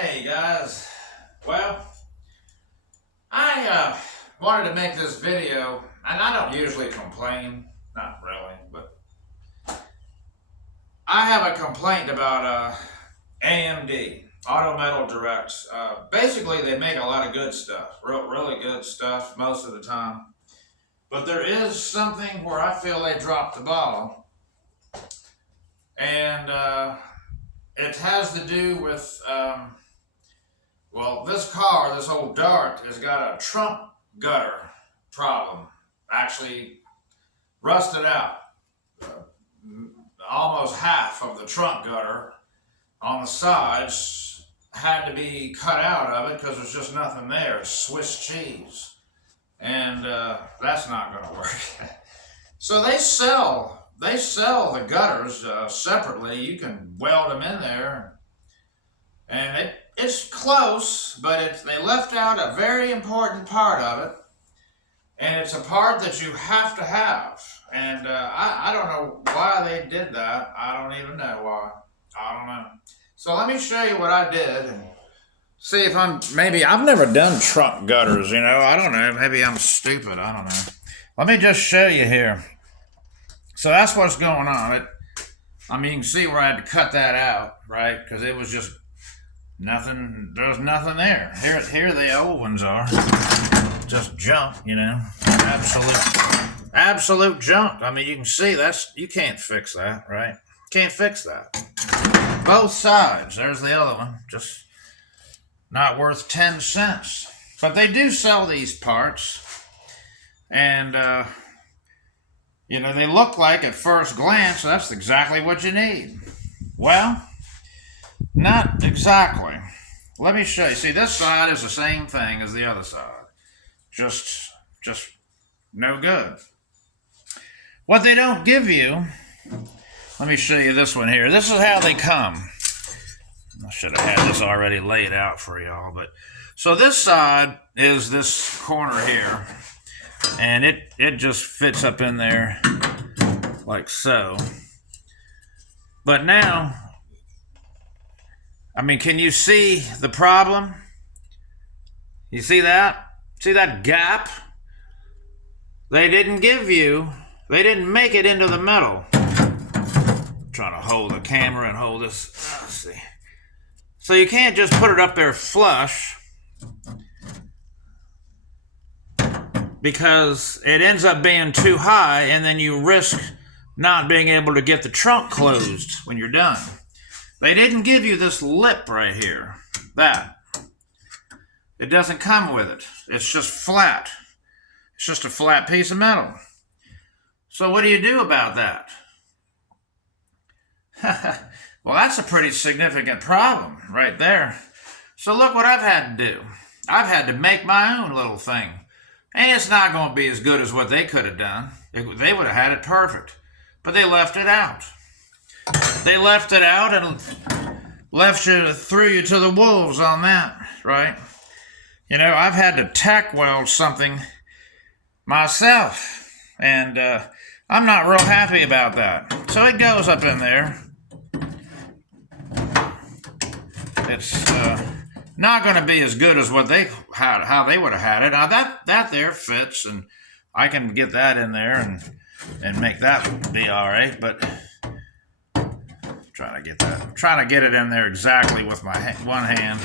Hey guys, well, I wanted to make this video, and I don't usually complain, not really, but I have a complaint about AMD, Auto Metal Direct. Basically, they make a lot of good stuff, really good stuff most of the time, but there is something where I feel they dropped the ball, and it has to do with well, this car, this old Dart, has got a trunk gutter problem. Actually, rusted out. Almost half of the trunk gutter on the sides had to be cut out of it because there's just nothing there. It's Swiss cheese. And that's not going to work. So they sell the gutters separately. You can weld them in there. And it's close, but they left out a very important part of it, and it's a part that you have to have. And I don't know why they did that. I don't even know why. I don't know. So let me show you what I did and see if I've never done trunk gutters, you know. I don't know. Maybe I'm stupid. I don't know. Let me just show you here. So that's what's going on. You can see where I had to cut that out, right? Because it was just nothing. There's nothing there. Here the old ones are. Just junk, you know. Absolute junk. You can see you can't fix that, right? Can't fix that. Both sides. There's the other one. Just not worth 10 cents. But they do sell these parts. And, they look like at first glance, that's exactly what you need. Well, not exactly. Let me show you. See, this side is the same thing as the other side. Just no good. What they don't give you, let me show you this one here. This is how they come. I should have had this already laid out for y'all, but so this side is this corner here, and it just fits up in there like so. But now, can you see the problem? You see that? See that gap? They didn't make it into the metal. I'm trying to hold the camera and hold this. Let's see. So you can't just put it up there flush because it ends up being too high, and then you risk not being able to get the trunk closed when you're done. They didn't give you this lip right here. It doesn't come with it. It's just flat. It's just a flat piece of metal. So what do you do about that? Well, that's a pretty significant problem right there. So look what I've had to do. I've had to make my own little thing. And it's not going to be as good as what they could have done. They would have had it perfect. But they left it out. They left it out and threw you to the wolves on that, right? I've had to tack weld something myself, and I'm not real happy about that. So it goes up in there. It's not going to be as good as what how they would have had it. Now that there fits, and I can get that in there and make that be all right. But trying to get it in there exactly with my one hand,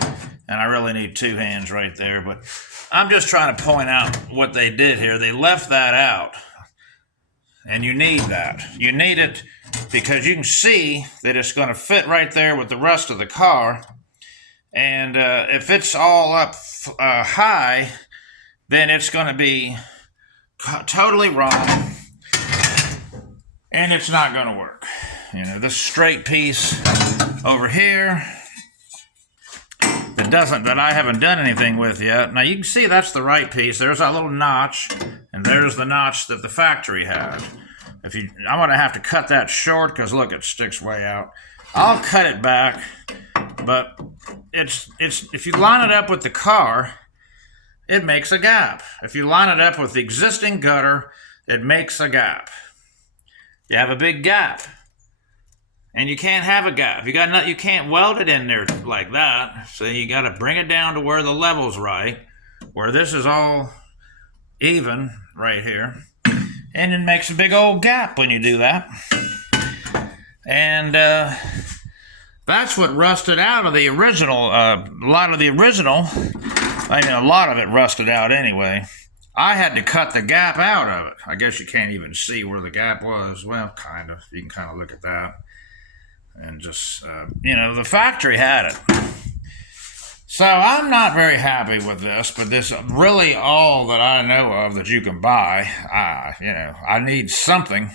and I really need two hands right there. But I'm just trying to point out what they did here. They left that out, and you need that. You need it because you can see that it's going to fit right there with the rest of the car. And if it's all up high, then it's going to be totally wrong, and it's not going to work. This straight piece over here that I haven't done anything with yet. Now you can see that's the right piece. There's that little notch, and there's the notch that the factory had. I'm going to have to cut that short because look, it sticks way out. I'll cut it back, but it's if you line it up with the car, it makes a gap. If you line it up with the existing gutter, it makes a gap. You have a big gap. And you can't have a gap. You can't weld it in there like that. So you got to bring it down to where the level's right, where this is all even right here. And it makes a big old gap when you do that. And that's what rusted out of the original. A lot of it rusted out anyway. I had to cut the gap out of it. I guess you can't even see where the gap was. Well, kind of. You can kind of look at that. And just, the factory had it. So I'm not very happy with this, but this really all that I know of that you can buy. I need something.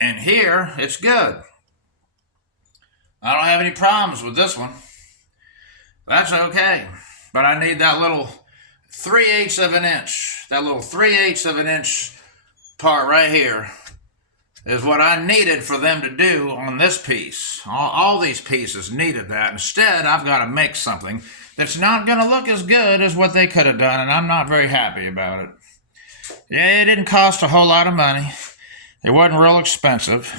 And here, it's good. I don't have any problems with this one. That's okay. But I need that little 3/8 of an inch. That little 3/8 of an inch part right here is what I needed for them to do on this piece. All these pieces needed that. Instead, I've got to make something that's not going to look as good as what they could have done, and I'm not very happy about it. Yeah, it didn't cost a whole lot of money. It wasn't real expensive,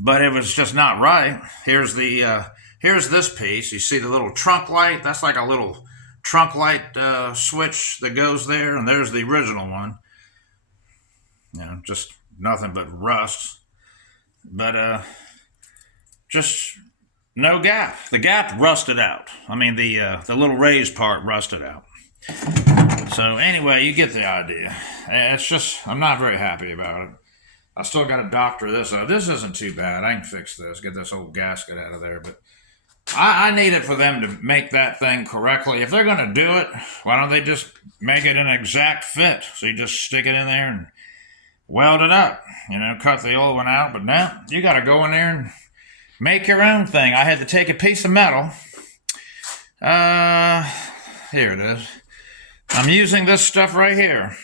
but it was just not right. Here's this piece. You see the little trunk light? That's like a little trunk light switch that goes there, and there's the original one. Just nothing but rust. But just no gap. The gap rusted out. I mean, the little raised part rusted out. So anyway, you get the idea. It's just, I'm not very happy about it. I still got to doctor this up. This isn't too bad. I can fix this. Get this old gasket out of there. But I need it for them to make that thing correctly. If they're going to do it, why don't they just make it an exact fit? So you just stick it in there and weld it up, cut the old one out. But now you got to go in there and make your own thing. I had to take a piece of metal. Here it is. I'm using this stuff right here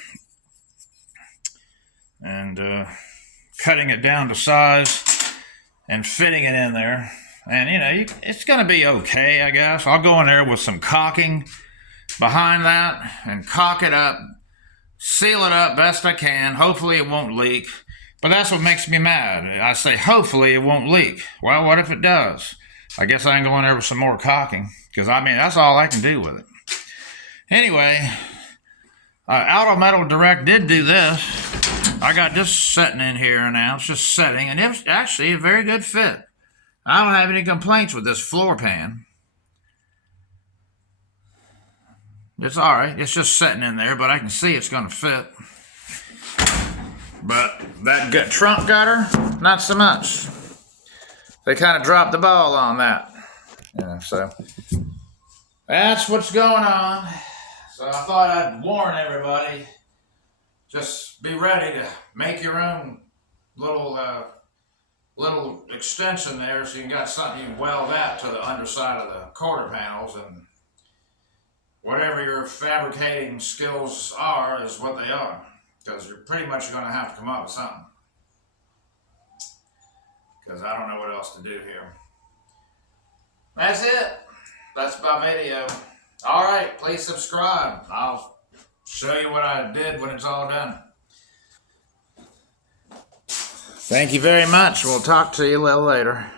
and cutting it down to size and fitting it in there. And, it's going to be okay, I guess. I'll go in there with some caulking behind that and caulk it up. Seal it up best I can. Hopefully it won't leak. But that's what makes me mad. I say, hopefully it won't leak. Well, what if it does? I guess I can go in there with some more caulking. Because, that's all I can do with it. Anyway, Auto Metal Direct did do this. I got this setting in here now. It's just setting. And it was actually a very good fit. I don't have any complaints with this floor pan. It's all right. It's just sitting in there, but I can see it's going to fit. But that trunk gutter, not so much. They kind of dropped the ball on that. So that's what's going on. So I thought I'd warn everybody. Just be ready to make your own little extension there, so you got something you can weld that to the underside of the quarter panels, and whatever your fabricating skills are is what they are, because you're pretty much going to have to come up with something, because I don't know what else to do here. That's it. That's my video. All right, please subscribe. I'll show you what I did when it's all done. Thank you very much. We'll talk to you a little later.